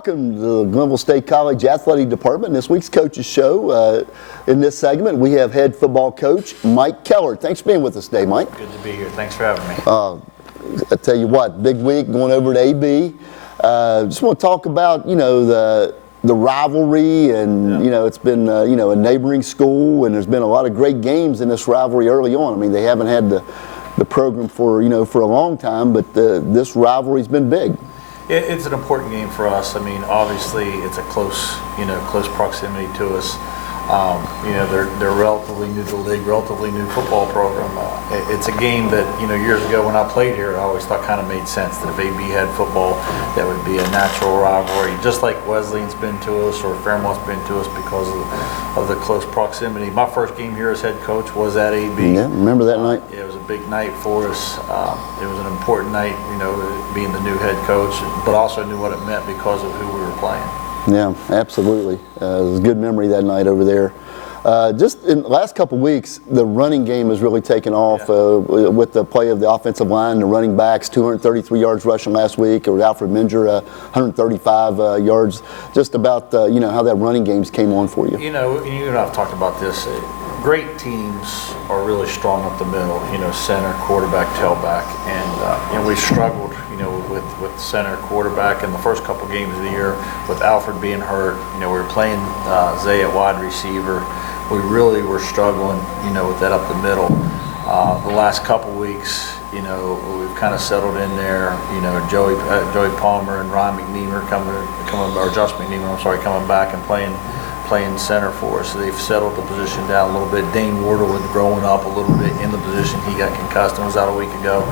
Welcome to the Glenville State College Athletic Department. This week's Coach's Show. In this segment, we have head football coach Mike Kellar. Thanks for being with us today, Mike. Good to be here. Thanks for having me. I tell you what, big week going over to AB. Just want to talk about, the rivalry, and it's been a neighboring school, and there's been a lot of great games in this rivalry early on. I mean, they haven't had the program for a long time, but this rivalry's been big. It's an important game for us. I mean, obviously, it's a close proximity to us. They're relatively new to the league, relatively new football program. It's a game that, years ago when I played here, I always thought kind of made sense that if AB had football, that would be a natural rivalry, just like Wesleyan's been to us or Fairmont's been to us because of the close proximity. My first game here as head coach was at AB. Yeah, remember that night? It was a big night for us. It was an important night, being the new head coach, but also knew what it meant because of who we were playing. Yeah, absolutely. It was a good memory that night over there. Just in the last couple of weeks, the running game has really taken off with the play of the offensive line, the running backs, 233 yards rushing last week, or Alfred Minger, 135 yards. Just about, how that running games came on for you. You and I have talked about this. Great teams are really strong up the middle, center, quarterback, tailback, and we struggled, with center, quarterback in the first couple games of the year with Alfred being hurt. We were playing Zay at wide receiver. We really were struggling, with that up the middle. The last couple weeks, we've kind of settled in there. Joey Palmer and Ryan McNeamer Josh McNeamer, coming back and playing center for us. So they've settled the position down a little bit. Dane Wardle was growing up a little bit in the position. He got concussed and was out a week ago.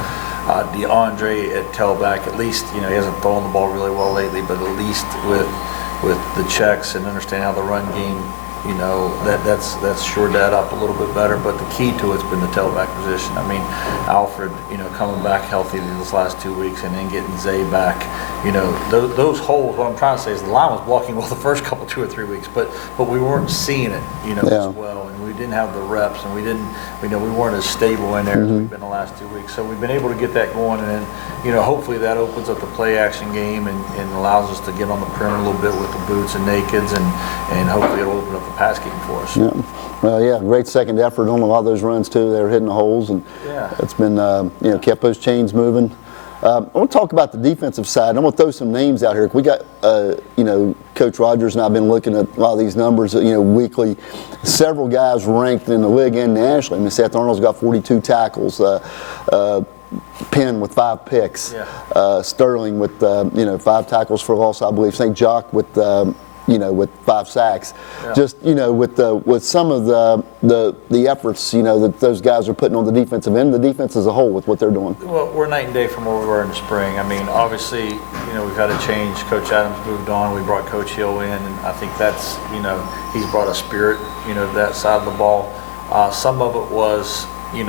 DeAndre at tailback, at least, he hasn't thrown the ball really well lately, but at least with the checks and understanding how the run game, that's shored that up a little bit better. But the key to it's been the tailback position. I mean, Alfred, coming back healthy these last 2 weeks and then getting Zay back, those holes, what I'm trying to say is the line was blocking well the first couple, 2 or 3 weeks, but we weren't seeing it, as well, and we didn't have the reps, and we weren't as stable in there as we've been the last 2 weeks. So we've been able to get that going, and then, hopefully that opens up the play action game and allows us to get on the perimeter a little bit with the boots and nakeds, and hopefully it'll open up the pass game for us. Yeah. Well, great second effort on a lot of those runs too. They were hitting the holes, and it's been, kept those chains moving. I want to talk about the defensive side. I'm going to throw some names out here. We got, Coach Rogers and I've been looking at a lot of these numbers, weekly. Several guys ranked in the league and nationally. I mean, Seth Arnold's got 42 tackles. Penn with 5 picks. Sterling with, 5 tackles for loss, I believe. St. Jock with, with 5 sacks. Just, with some of the efforts, that those guys are putting on the defensive end, the defense as a whole with what they're doing. Well, we're night and day from where we were in the spring. I mean, obviously, we've had a change. Coach Adams moved on. We brought Coach Hill in, and I think that's, he's brought a spirit, to that side of the ball. Some of it was, we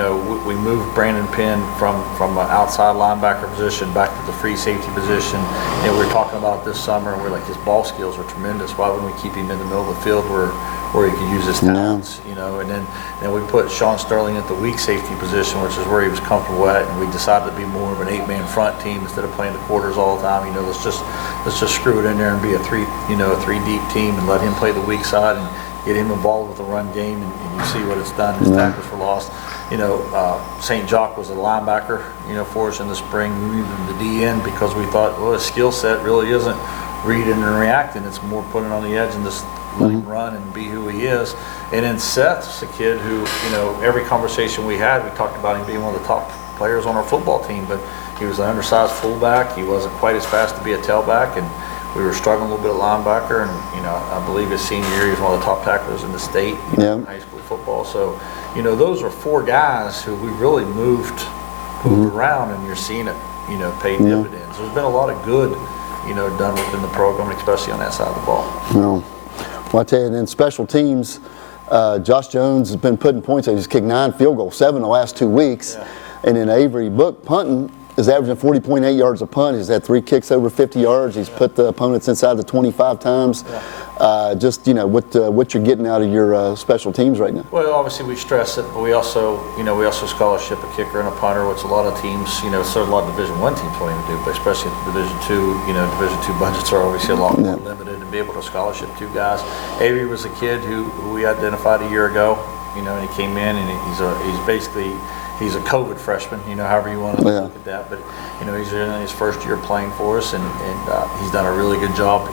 moved Brandon Penn from an outside linebacker position back to the free safety position. And we were talking about this summer, and we're like, his ball skills are tremendous. Why wouldn't we keep him in the middle of the field where he could use his talents, And then we put Sean Sterling at the weak safety position, which is where he was comfortable at. And we decided to be more of an 8-man front team instead of playing the quarters all the time. Let's just screw it in there and be a 3 deep team and let him play the weak side and get him involved with the run game, and you see what it's done. His tackles for loss. St. Jock was a linebacker, for us in the spring. We moved him to DN because we thought, well, his skill set really isn't reading and reacting. It's more putting on the edge and just let him run and be who he is. And then Seth's a kid who, every conversation we had, we talked about him being one of the top players on our football team, but he was an undersized fullback. He wasn't quite as fast to be a tailback, and we were struggling a little bit at linebacker, and I believe his senior year he was one of the top tacklers in the state in high school football. So, those are 4 guys who we really moved around, and you're seeing it, pay dividends. There's been a lot of good, done within the program, especially on that side of the ball. Well, I tell you, in special teams, Josh Jones has been putting points. He's kicked 9 field goals, 7 the last 2 weeks, and then Avery Book punting is averaging 40.8 yards a punt. He's had 3 kicks over 50 yards. He's put the opponents inside the 25 times. Just, you know, what you're getting out of your special teams right now. Well, obviously we stress it, but we also scholarship a kicker and a punter, which a lot of teams, you know, sort of a lot of Division I teams won't even do, but especially at Division II, you know, Division II budgets are obviously a lot more limited, and be able to scholarship 2 guys. Avery was a kid who we identified a year ago, you know, and he came in and he's a COVID freshman, you know, however you want to look at that. But, you know, he's in his first year playing for us, and he's done a really good job.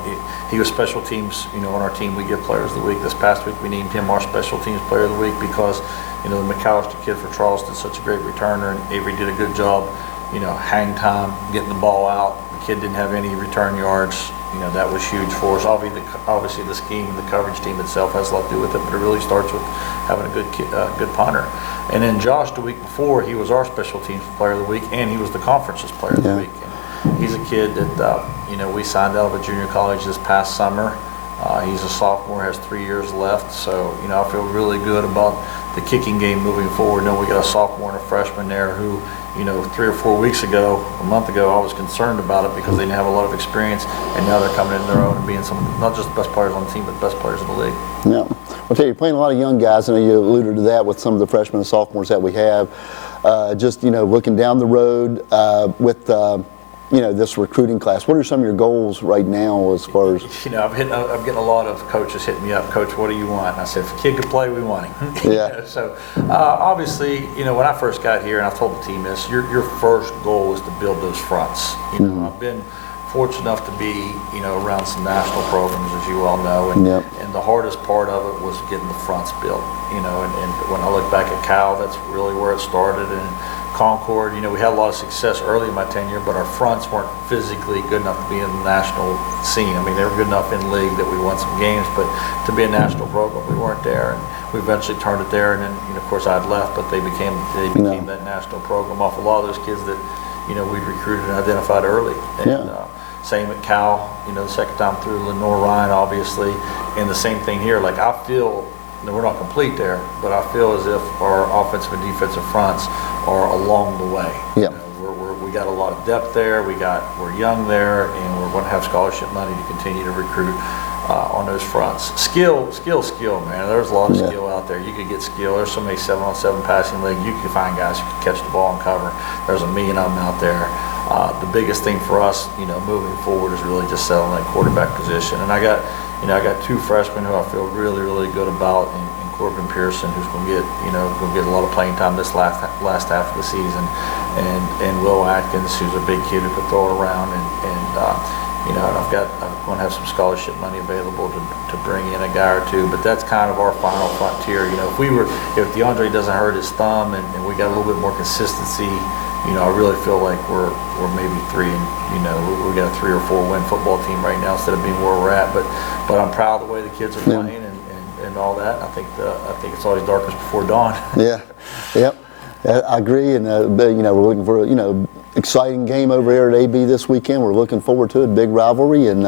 He was special teams, you know, on our team. We give players of the week. This past week we named him our special teams player of the week because, you know, the McAllister kid for Charleston is such a great returner, and Avery did a good job, you know, hang time, getting the ball out. The kid didn't have any return yards. You know, that was huge for us. Obviously the scheme and the coverage team itself has a lot to do with it, but it really starts with having a good punter. And then Josh, the week before, he was our special teams player of the week, and he was the conference's player of the week. And he's a kid that, you know, we signed out of a junior college this past summer. He's a sophomore, has 3 years left. So, you know, I feel really good about the kicking game moving forward. You know, we got a sophomore and a freshman there who, you know, 3 or 4 weeks ago, a month ago, I was concerned about it because they didn't have a lot of experience, and now they're coming in their own and being some, not just the best players on the team, but the best players in the league. Yeah. I'll tell you, you're playing a lot of young guys. I know you alluded to that with some of the freshmen and sophomores that we have. Just, you know, looking down the road with, you know, this recruiting class. What are some of your goals right now as far as? You know, I'm getting a lot of coaches hitting me up. Coach, what do you want? And I said, if a kid could play, we want him. Yeah. You know, so obviously, you know, when I first got here, and I've told the team this, your first goal is to build those fronts. You know, I've been fortunate enough to be, you know, around some national programs, as you well know, and the hardest part of it was getting the fronts built. You know, and when I look back at Cal, that's really where it started. And Concord, you know, we had a lot of success early in my tenure, but our fronts weren't physically good enough to be in the national scene. I mean, they were good enough in league that we won some games, but to be a national program, we weren't there. And we eventually turned it there, and then, you know, of course, I'd left, but they became that national program off a lot of those kids that, you know, we'd recruited and identified early. And, same at Cal, you know, the second time through, Lenore Ryan, obviously, and the same thing here. Like, I feel, we're not complete there, but I feel as if our offensive and defensive fronts are along the way. Yeah. You know, we got a lot of depth there. We're young there, and we're going to have scholarship money to continue to recruit on those fronts. Skill, man. There's a lot of skill out there. You could get skill. There's so many 7-on-7 passing league. You can find guys who can catch the ball and cover. There's a million of them out there. The biggest thing for us, you know, moving forward is really just settling that quarterback position. And I got 2 freshmen who I feel really, really good about, and Corbin Pearson, who's going to get a lot of playing time this last half of the season, and Will Atkins, who's a big kid who can throw it around, and you know, and I'm going to have some scholarship money available to bring in a guy or 2. But that's kind of our final frontier. You know, if DeAndre doesn't hurt his thumb and we got a little bit more consistency, you know, I really feel like we're maybe 3, and you know, we got a 3 or 4 win football team right now instead of being where we're at. But I'm proud of the way the kids are playing and all that. I think it's always darkest before dawn. I agree, and you know, we're looking for a, you know, exciting game over here at AB this weekend. We're looking forward to it, big rivalry, and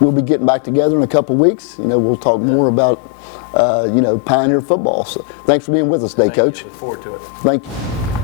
we'll be getting back together in a couple of weeks. You know, we'll talk more about you know, Pioneer football. So thanks for being with us today, Coach. Look forward to it. Thank you.